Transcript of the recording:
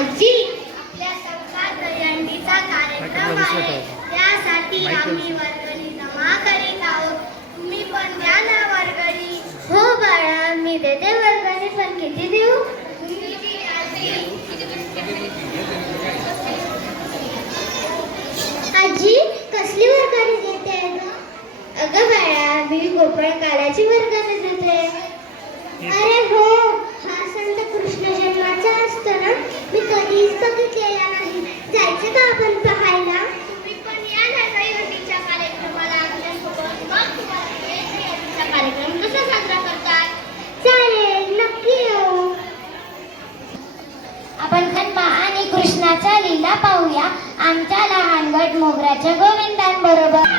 आजी आपल्या संघात दयंडीचा कार्यक्रम आहे. त्यासाठी आम्ही वर्गणी जमा करीत आहोत. तुम्ही पण द्या ना वर्गणी. हो बाळा मी देते वर्गणी पण किती देऊ? आजी कसली वर्गणी देते अगं? बाळा मी गोपाळकाराची वर्गणी देते. अरे हो हा संत कृष्ण जन्माचा असतो ना? मी कधीच बघितलेला नाही. जायचं का आपण पाहायला? तुम्ही पण या ना कार्यक्रमाला. मग तुम्हाला कार्यक्रम कसा साजरा करतात. चालेल नक्की येऊ. आपण आणि कृष्णाचा लीला पाहूया. आमच्या लहान गट मोगऱ्याच्या गोविंदांबरोबर.